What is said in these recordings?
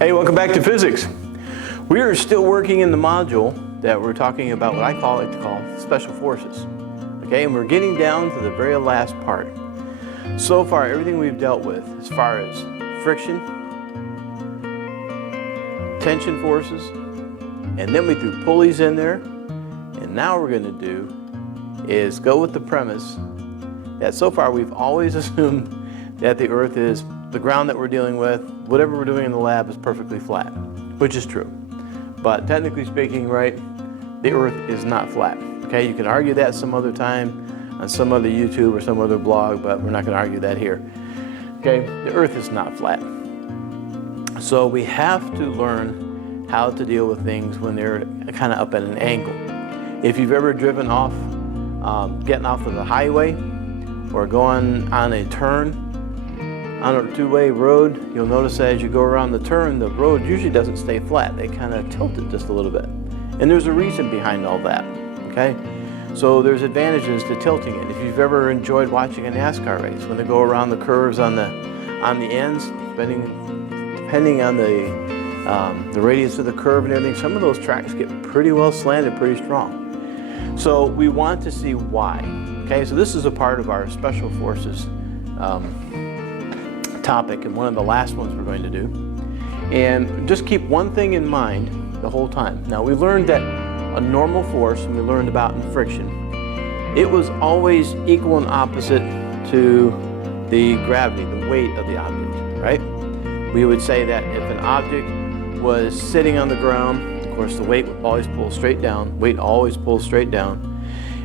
Hey, welcome back to physics. We are still working in the module that we're talking about what I like to call special forces. Okay, and we're getting down to the very last part. So far, everything we've dealt with as far as friction, tension forces, and then we threw pulleys in there. And now we're going to do is go with the premise that so far we've always assumed that the Earth is the ground that we're dealing with, whatever we're doing in the lab is perfectly flat, which is true. But technically speaking, right, the Earth is not flat. Okay, you can argue that some other time on some other YouTube or some other blog, but we're not going to argue that here. Okay, the Earth is not flat. So we have to learn how to deal with things when they're kind of up at an angle. If you've ever driven off, getting off of the highway or going on a turn, on a two-way road, you'll notice that as you go around the turn, the road usually doesn't stay flat. They kind of tilt it just a little bit. And there's a reason behind all that, okay? So there's advantages to tilting it. If you've ever enjoyed watching a NASCAR race, when they go around the curves on the ends, depending on the radius of the curve and everything, some of those tracks get pretty well slanted, pretty strong. So we want to see why, okay? So this is a part of our special forces topic, and one of the last ones we're going to do. And just keep one thing in mind the whole time. Now, we learned that a normal force, and we learned about in friction, it was always equal and opposite to the gravity, the weight of the object, right? We would say that if an object was sitting on the ground, of course the weight would always pull straight down, weight always pulls straight down,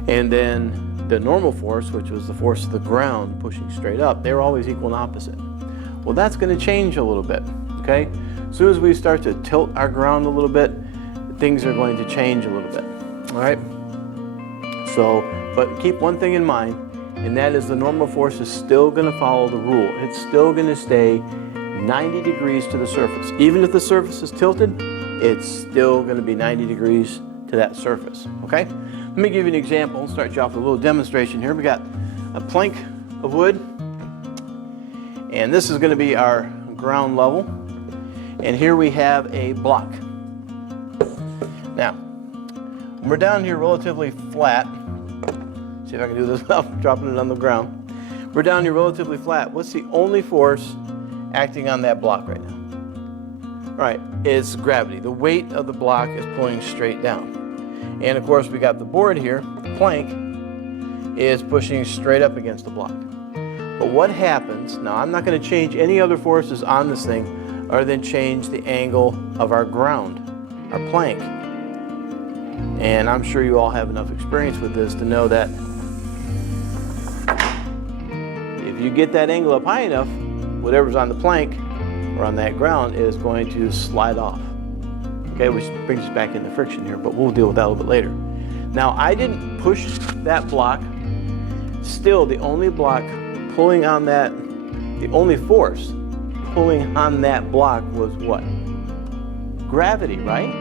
and then the normal force, which was the force of the ground pushing straight up, they were always equal and opposite. Well, that's going to change a little bit, okay? As soon as we start to tilt our ground a little bit, things are going to change a little bit, all right? So, but keep one thing in mind, and that is the normal force is still going to follow the rule. It's still going to stay 90 degrees to the surface. Even if the surface is tilted, it's still going to be 90 degrees to that surface, okay? Let me give you an example. I'll start you off with a little demonstration here. We got a plank of wood, and this is going to be our ground level. And here we have a block. Now, when we're down here relatively flat, see if I can do this without dropping it on the ground. We're down here relatively flat. What's the only force acting on that block right now? All right, it's gravity. The weight of the block is pulling straight down. And of course, we got the board here, the plank, is pushing straight up against the block. But what happens, now I'm not going to change any other forces on this thing other than change the angle of our ground, our plank. And I'm sure you all have enough experience with this to know that if you get that angle up high enough, whatever's on the plank or on that ground is going to slide off. Okay, which brings us back into friction here, but we'll deal with that a little bit later. Now, I didn't push that block. Still, the only block pulling on that, the only force pulling on that block was what? Gravity, right?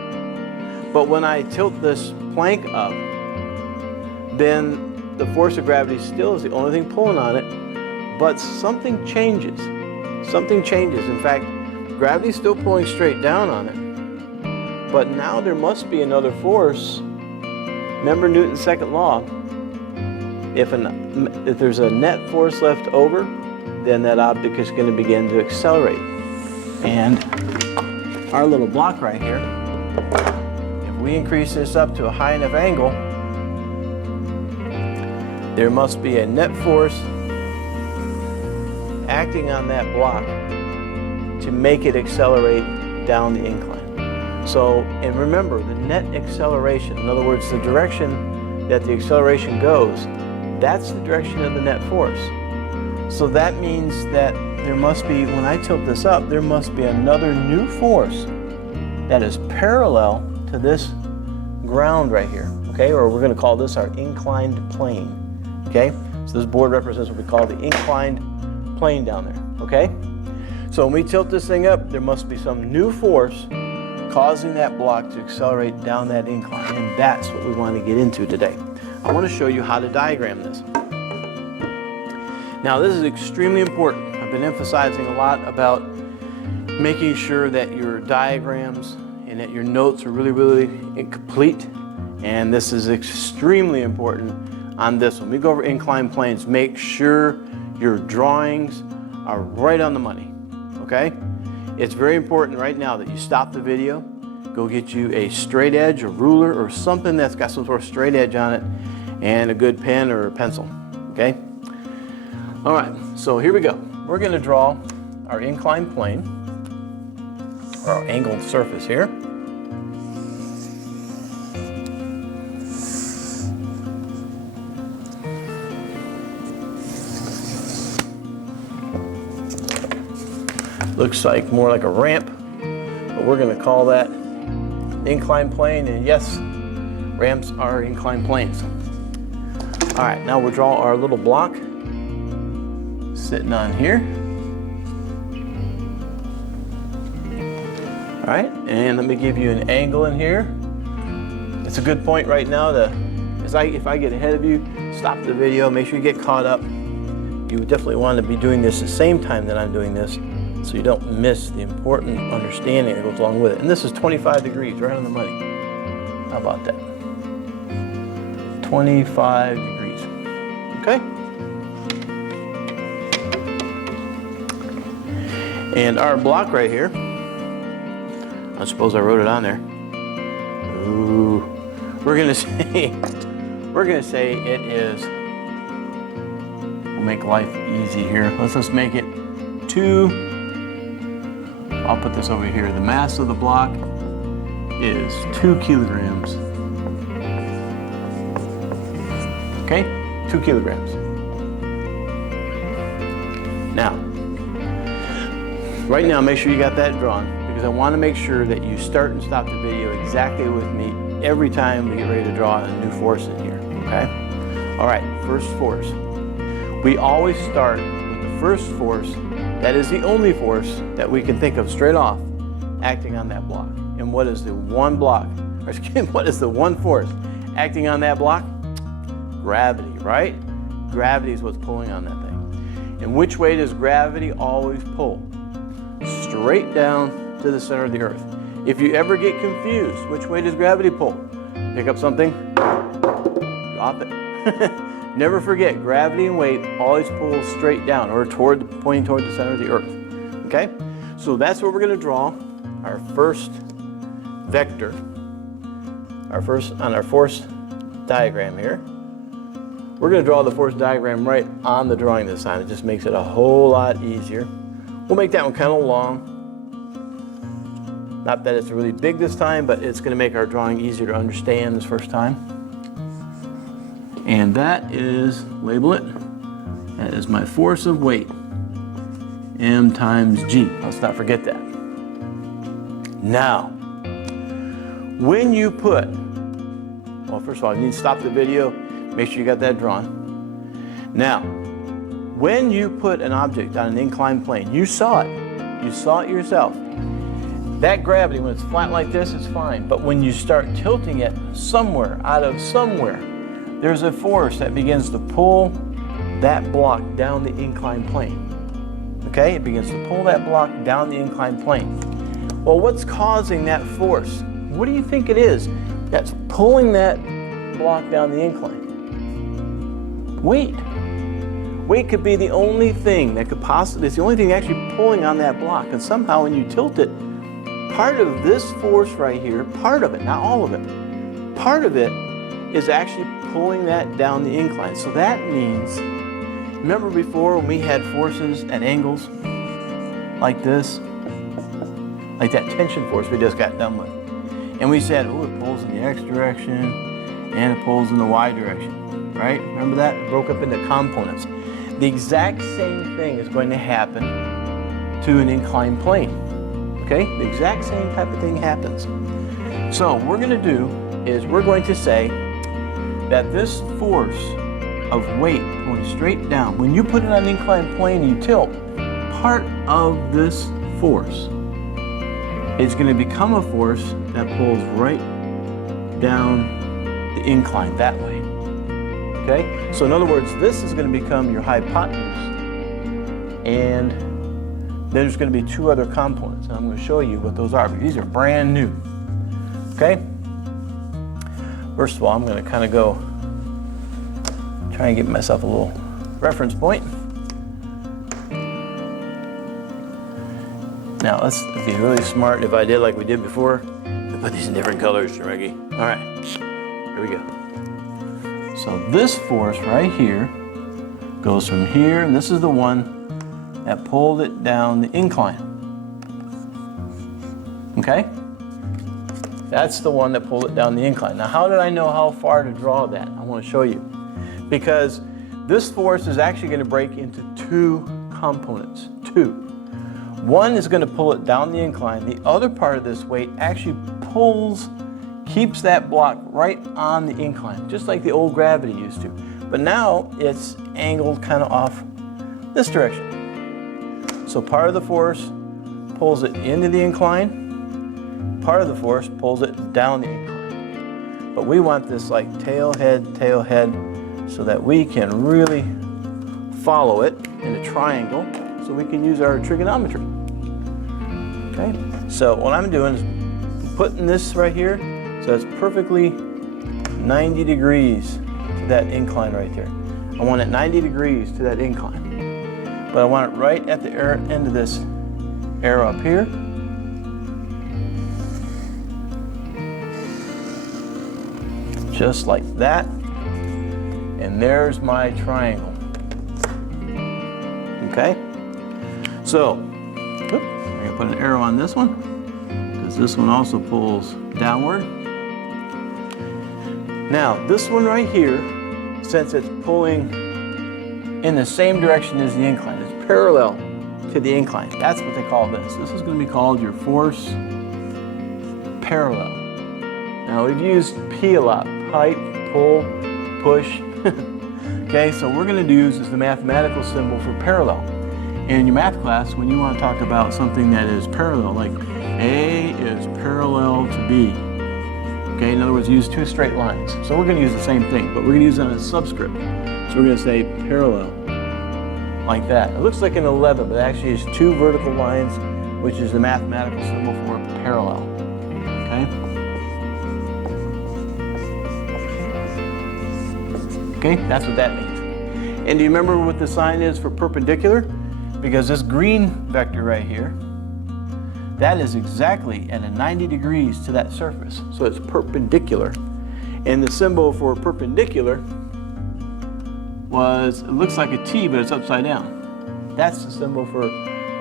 But when I tilt this plank up, then the force of gravity still is the only thing pulling on it, but something changes. Something changes. In fact, gravity's still pulling straight down on it, but now there must be another force. Remember Newton's second law. If there's a net force left over, then that object is going to begin to accelerate. And our little block right here, if we increase this up to a high enough angle, there must be a net force acting on that block to make it accelerate down the incline. So, and remember, the net acceleration, in other words, the direction that the acceleration goes, that's the direction of the net force. So that means that there must be, when I tilt this up, there must be another new force that is parallel to this ground right here, okay? Or we're going to call this our inclined plane, okay? So this board represents what we call the inclined plane down there, okay? So when we tilt this thing up, there must be some new force causing that block to accelerate down that incline, and that's what we want to get into today. I want to show you how to diagram this. Now, this is extremely important. I've been emphasizing a lot about making sure that your diagrams and that your notes are really complete. And this is extremely important on this one. We go over inclined planes. Make sure your drawings are right on the money, okay? It's very important right now that you stop the video, go get you a straight edge, a ruler, or something that's got some sort of straight edge on it, and a good pen or a pencil, okay? All right, so here we go. We're gonna draw our inclined plane, or our angled surface here. Looks like more like a ramp, but we're going to call that inclined plane. And yes, ramps are inclined planes. All right, now we'll draw our little block sitting on here. All right, and let me give you an angle in here. It's a good point right now to, if I get ahead of you, stop the video, make sure you get caught up. You definitely want to be doing this the same time that I'm doing this, so you don't miss the important understanding that goes along with it. And this is 25 degrees, right on the money. How about that? 25 degrees, okay? And our block right here, I suppose I wrote it on there. Ooh, we're gonna say it is, we'll make life easy here. Let's just make it 2, I'll put this over here. The mass of the block is 2 kilograms. Okay, 2 kilograms. Now, right now, make sure you got that drawn, because I want to make sure that you start and stop the video exactly with me every time we get ready to draw a new force in here, okay? All right, first force. We always start with the first force. That is the only force that we can think of straight off acting on that block. And what is the one block, or excuse me, what is the one force acting on that block? Gravity, right? Gravity is what's pulling on that thing. And which way does gravity always pull? Straight down to the center of the earth. If you ever get confused, which way does gravity pull? Pick up something, drop it. Never forget, gravity and weight always pull straight down, or pointing toward the center of the earth, okay? So that's what we're gonna draw, our first vector, on our force diagram here. We're gonna draw the force diagram right on the drawing this time. It just makes it a whole lot easier. We'll make that one kind of long. Not that it's really big this time, but it's gonna make our drawing easier to understand this first time. And that is, label it, that is my force of weight, M times G. Let's not forget that. Now, when you put, well, first of all, you need to stop the video, make sure you got that drawn. Now, when you put an object on an inclined plane, you saw it yourself. That gravity, when it's flat like this, it's fine. But when you start tilting it somewhere, out of somewhere, there's a force that begins to pull that block down the inclined plane. Okay, it begins to pull that block down the inclined plane. Well, what's causing that force? What do you think it is that's pulling that block down the incline? Weight. Weight could be the only thing that could possibly, it's the only thing actually pulling on that block. And somehow when you tilt it, part of this force right here, part of it, not all of it, part of it is actually pulling that down the incline. So that means, remember before when we had forces at angles like this, like that tension force we just got done with, and we said, oh, it pulls in the X direction and it pulls in the Y direction, right? Remember that? It broke up into components. The exact same thing is going to happen to an inclined plane, okay? The exact same type of thing happens. So what we're going to do is we're going to say that this force of weight going straight down, when you put it on an inclined plane and you tilt, part of this force is going to become a force that pulls right down the incline that way. Okay? So in other words, this is going to become your hypotenuse, and there's going to be two other components, and I'm going to show you what those are. These are brand new. Okay? First of all, I'm going to kind of go try and give myself a little reference point. Now, let's be really smart if I did like we did before. We put these in different colors, Reggie. All right, here we go. So this force right here goes from here, and this is the one that pulled it down the incline. Okay? That's the one that pulled it down the incline. Now, how did I know how far to draw that? I want to show you. Because this force is actually going to break into two components. Two. One is going to pull it down the incline. The other part of this weight actually keeps that block right on the incline, just like the old gravity used to. But now it's angled kind of off this direction. So part of the force pulls it into the incline, part of the force pulls it down the incline. But we want this like tail head, so that we can really follow it in a triangle so we can use our trigonometry. Okay, so what I'm doing is putting this right here so it's perfectly 90 degrees to that incline right there. I want it 90 degrees to that incline. But I want it right at the end of this arrow up here. Just like that. And there's my triangle. Okay? So, I'm going to put an arrow on this one, because this one also pulls downward. Now, this one right here, since it's pulling in the same direction as the incline, it's parallel to the incline. That's what they call this. This is going to be called your force parallel. Now, we've used P a lot. Pipe, pull, push. Okay, so what we're going to use is the mathematical symbol for parallel. In your math class, when you want to talk about something that is parallel, like A is parallel to B. Okay, in other words, use two straight lines. So we're going to use the same thing, but we're going to use it on a subscript. So we're going to say parallel, like that. It looks like an 11, but actually it's two vertical lines, which is the mathematical symbol for parallel. Okay? Okay, that's what that means. And do you remember what the sign is for perpendicular? Because this green vector right here, that is exactly at a 90 degrees to that surface. So it's perpendicular. And the symbol for perpendicular was, it looks like a T, but it's upside down. That's the symbol for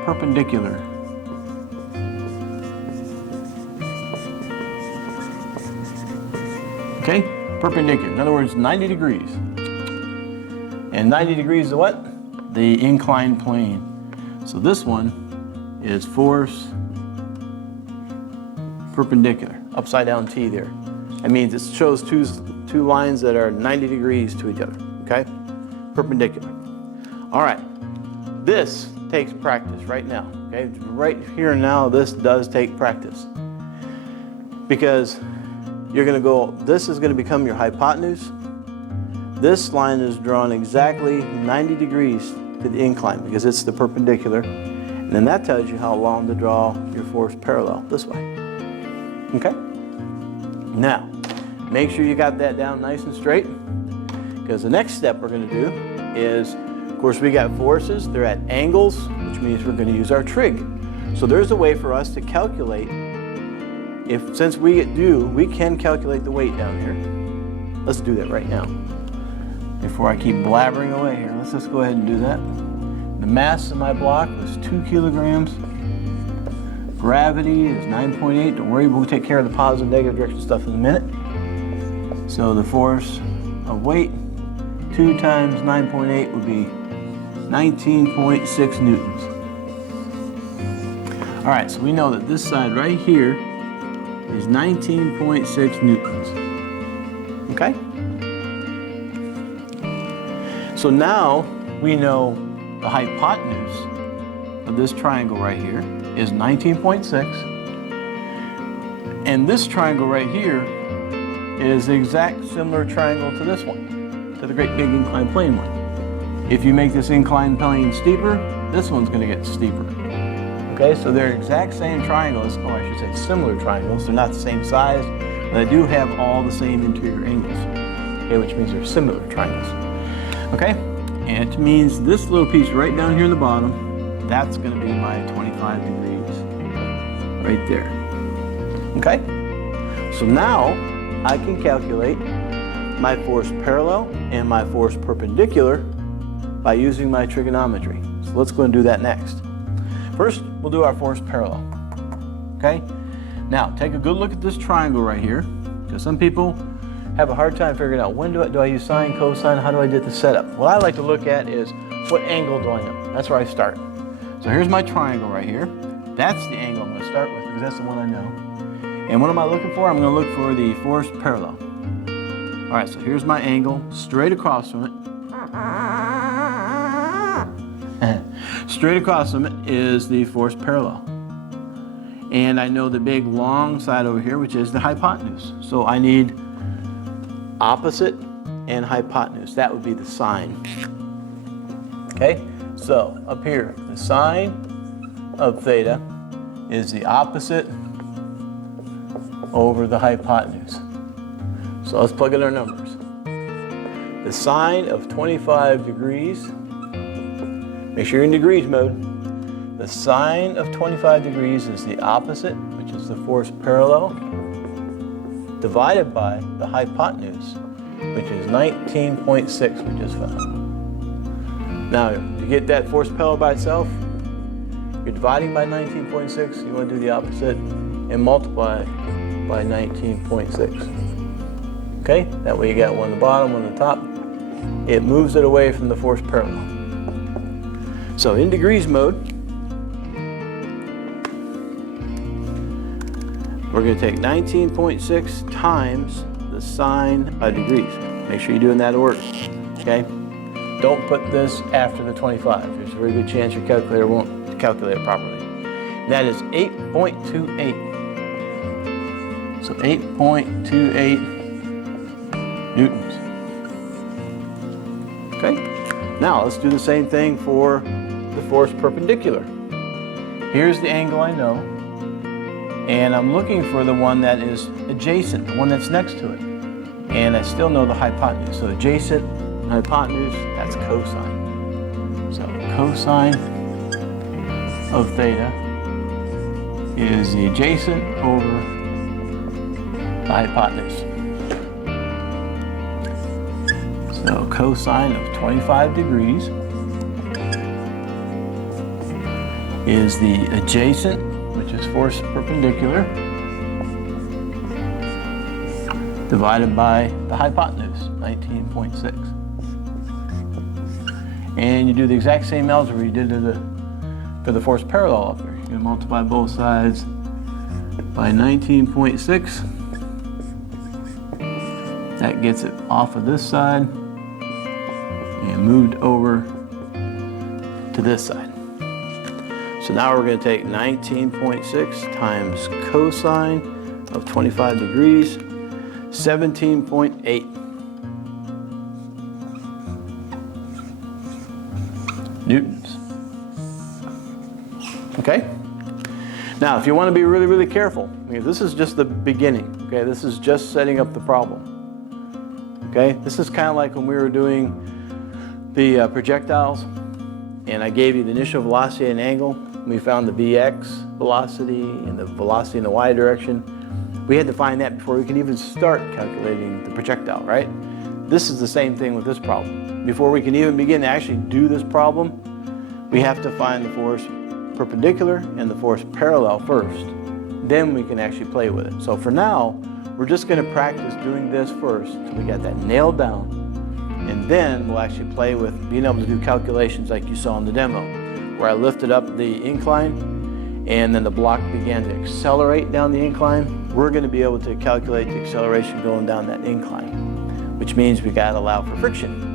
perpendicular. Okay, perpendicular. In other words, 90 degrees. And 90 degrees is what? The inclined plane. So this one is force perpendicular, upside down T there. That means it shows two lines that are 90 degrees to each other, okay? Perpendicular. All right, this takes practice right now, okay? Right here and now, this does take practice. Because you're gonna go, this is gonna become your hypotenuse. This line is drawn exactly 90 degrees to the incline because it's the perpendicular. And then that tells you how long to draw your force parallel this way. Okay? Now, make sure you got that down nice and straight, because the next step we're going to do is, of course, we got forces. They're at angles, which means we're going to use our trig. So there's a way for us to calculate, since we can calculate the weight down here. Let's do that right now. Before I keep blabbering away here, let's just go ahead and do that. The mass of my block was 2 kilograms. Gravity is 9.8. Don't worry, we'll take care of the positive, negative direction stuff in a minute. So the force of weight, 2 times 9.8 would be 19.6 newtons. All right, so we know that this side right here is 19.6 newtons. Okay? So now we know the hypotenuse of this triangle right here is 19.6. And this triangle right here is the exact similar triangle to this one, to the great big inclined plane one. If you make this inclined plane steeper, this one's going to get steeper. Okay, so they're exact same triangles, or I should say similar triangles. They're not the same size, but they do have all the same interior angles. Okay, which means they're similar triangles. Okay, and it means this little piece right down here in the bottom, that's going to be my 25 degrees right there. Okay, so now I can calculate my force parallel and my force perpendicular by using my trigonometry. So let's go and do that next. First, we'll do our force parallel. Okay? Now, take a good look at this triangle right here, because some people have a hard time figuring out when do I use sine, cosine, how do I do the setup? What I like to look at is what angle do I know? That's where I start. So here's my triangle right here. That's the angle I'm going to start with because that's the one I know. And what am I looking for? I'm going to look for the force parallel. All right, so here's my angle straight across from it. Straight across from it is the force parallel. And I know the big long side over here, which is the hypotenuse. So I need opposite and hypotenuse. That would be the sine. Okay, so up here, the sine of theta is the opposite over the hypotenuse. So let's plug in our numbers. The sine of 25 degrees, make sure you're in degrees mode. The sine of 25 degrees is the opposite, which is the force parallel, divided by the hypotenuse, which is 19.6, we just found. Now, to get that force parallel by itself, you're dividing by 19.6, you want to do the opposite, and multiply by 19.6. Okay, that way you got one on the bottom, one on the top. It moves it away from the force parallel. So in degrees mode, we're going to take 19.6 times the sine of degrees. Make sure you're doing that order, okay? Don't put this after the 25. There's a very good chance your calculator won't calculate it properly. That is 8.28. So 8.28 newtons. Okay, now let's do the same thing for the force perpendicular. Here's the angle I know, and I'm looking for the one that is adjacent, the one that's next to it. And I still know the hypotenuse. So adjacent and hypotenuse, that's cosine. So cosine of theta is the adjacent over the hypotenuse. So cosine of 25 degrees is the adjacent, which is force perpendicular, divided by the hypotenuse, 19.6. And you do the exact same algebra you did for the force parallel up there. You're going to multiply both sides by 19.6. That gets it off of this side and moved over to this side. So now we're going to take 19.6 times cosine of 25 degrees, 17.8 newtons. Okay? Now, if you want to be really, really careful, this is just the beginning. Okay, this is just setting up the problem. Okay, this is kind of like when we were doing the projectiles, and I gave you the initial velocity and angle. We found the Vx velocity and the velocity in the y direction. We had to find that before we could even start calculating the projectile, right? This is the same thing with this problem. Before we can even begin to actually do this problem, we have to find the force perpendicular and the force parallel first. Then we can actually play with it. So for now, we're just going to practice doing this first until we got that nailed down. And then we'll actually play with being able to do calculations like you saw in the demo, where I lifted up the incline and then the block began to accelerate down the incline. We're going to be able to calculate the acceleration going down that incline, which means we got to allow for friction.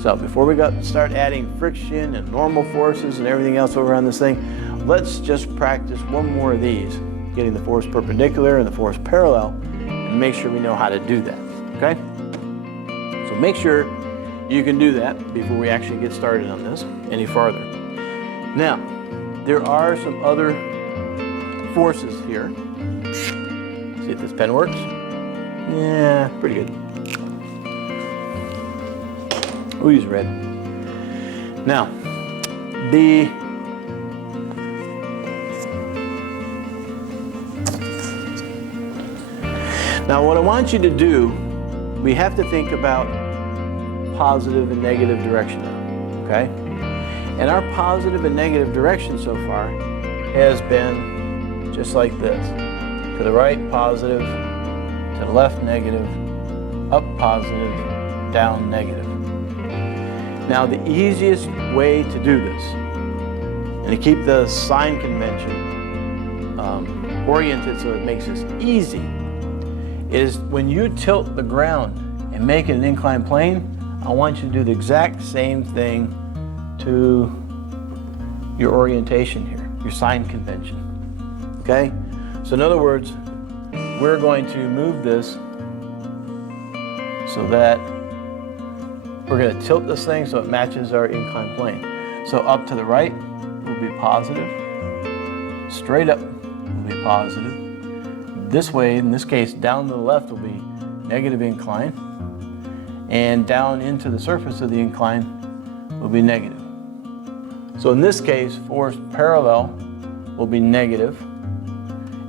So before we start adding friction and normal forces and everything else over on this thing, let's just practice one more of these, getting the force perpendicular and the force parallel, and make sure we know how to do that, okay? So make sure you can do that before we actually get started on this any farther. Now, there are some other forces here. See if this pen works. Yeah, pretty good. We'll use red. Now, what I want you to do, we have to think about positive and negative direction now, okay? And our positive and negative direction so far has been just like this. To the right, positive. To the left, negative. Up, positive. Down, negative. Now, the easiest way to do this, and to keep the sign convention oriented so it makes this easy, is when you tilt the ground and make it an inclined plane, I want you to do the exact same thing to your orientation here, your sign convention. Okay? So in other words, we're going to move this so that we're going to tilt this thing so it matches our inclined plane. So up to the right will be positive. Straight up will be positive. This way, in this case, down to the left will be negative incline. And down into the surface of the incline will be negative. So in this case, force parallel will be negative.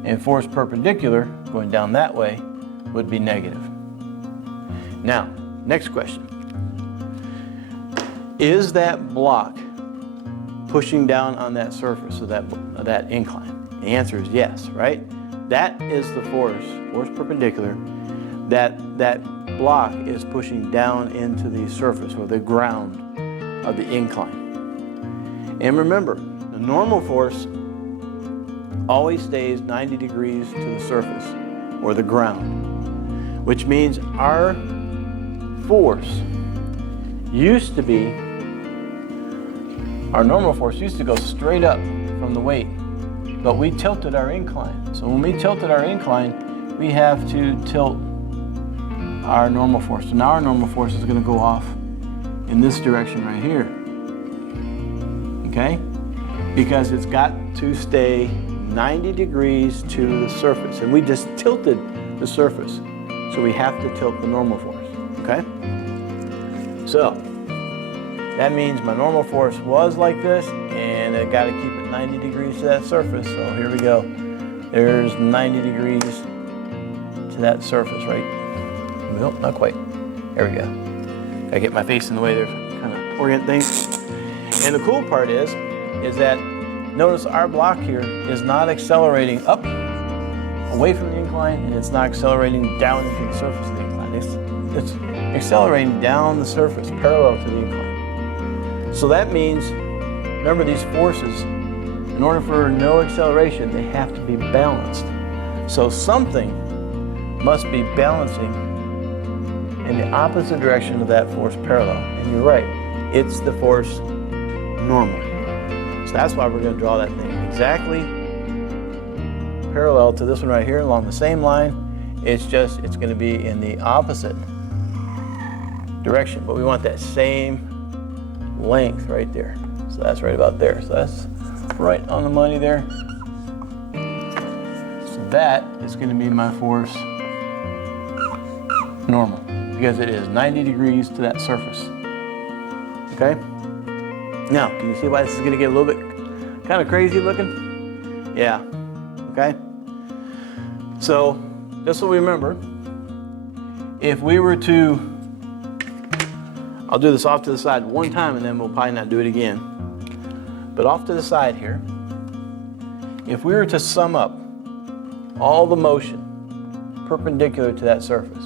And force perpendicular, going down that way, would be negative. Now, next question. Is that block pushing down on that surface of that incline? The answer is yes, right? That is the force perpendicular, that block is pushing down into the surface or the ground of the incline. And remember, the normal force always stays 90 degrees to the surface or the ground, which means our force used to be, our normal force used to go straight up from the weight, but we tilted our incline. So when we tilted our incline, we have to tilt our normal force. So now our normal force is going to go off in this direction right here. Okay? Because it's got to stay 90 degrees to the surface. And we just tilted the surface. So we have to tilt the normal force. Okay? So that means my normal force was like this, and I got to keep it 90 degrees to that surface. So here we go. There's 90 degrees to that surface, right? Nope, not quite. There we go. Gotta get my face in the way there, kind of orient things. And the cool part is that notice our block here is not accelerating up away from the incline, and it's not accelerating down into the surface of the incline. It's accelerating down the surface, parallel to the incline. So that means, remember these forces, in order for no acceleration, they have to be balanced. So something must be balancing in the opposite direction of that force parallel. And you're right, it's the force normal. So that's why we're going to draw that thing exactly parallel to this one right here along the same line. It's going to be in the opposite direction, but we want that same length right there. So that's right about there. So that's right on the money there. So that is going to be my force normal, because it is 90 degrees to that surface. Okay? Now, can you see why this is going to get a little bit kind of crazy looking? Yeah. Okay? So, just so we remember, if we were to, I'll do this off to the side one time and then we'll probably not do it again. But off to the side here, if we were to sum up all the motion perpendicular to that surface,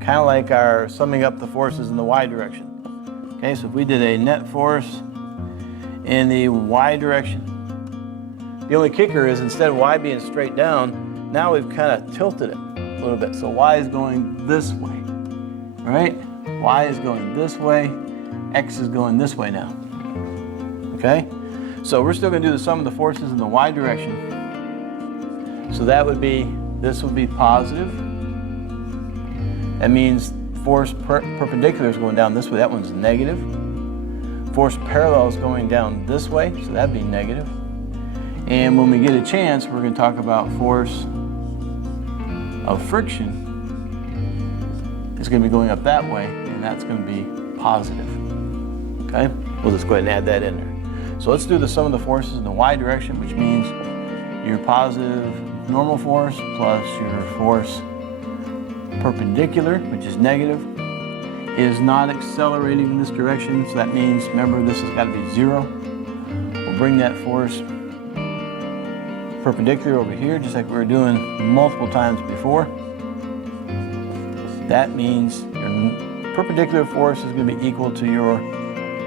kind of like our summing up the forces in the y direction. Okay, so if we did a net force in the y direction, the only kicker is instead of y being straight down, now we've kind of tilted it a little bit. So y is going this way, right? Y is going this way, x is going this way now. Okay? So we're still going to do the sum of the forces in the y direction. So that would be, this would be positive. That means force perpendicular is going down this way. That one's negative. Force parallel is going down this way, so that'd be negative. And when we get a chance, we're going to talk about force of friction. It's going to be going up that way, and that's going to be positive. Okay? We'll just go ahead and add that in there. So let's do the sum of the forces in the y direction, which means your positive normal force plus your force perpendicular, which is negative, is not accelerating in this direction. So that means, remember, this has got to be 0. We'll bring that force perpendicular over here, just like we were doing multiple times before. That means your perpendicular force is going to be equal to your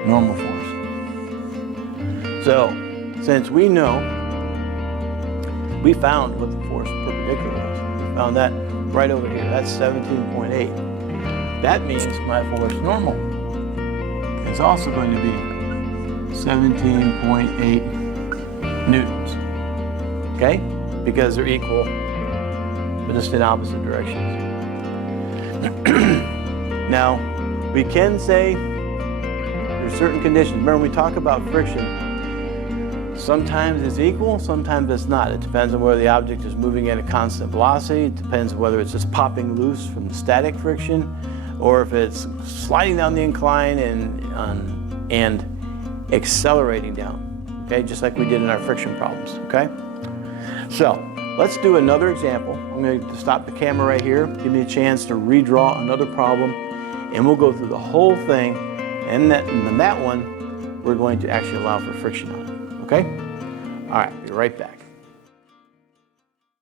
normal force. So, since we know, we found what the force perpendicular was. We found that right over here. That's 17.8. That means my force normal is also going to be 17.8 newtons. Okay? Because they're equal, but just in opposite directions. Now, we can say there's certain conditions. Remember, when we talk about friction, sometimes it's equal, sometimes it's not. It depends on whether the object is moving at a constant velocity. It depends whether it's just popping loose from the static friction, or if it's sliding down the incline and accelerating down. Okay, just like we did in our friction problems. Okay. So let's do another example. I'm going to stop the camera right here, give me a chance to redraw another problem, and we'll go through the whole thing. And then that one, we're going to actually allow for friction on it. Okay? All right, be right back.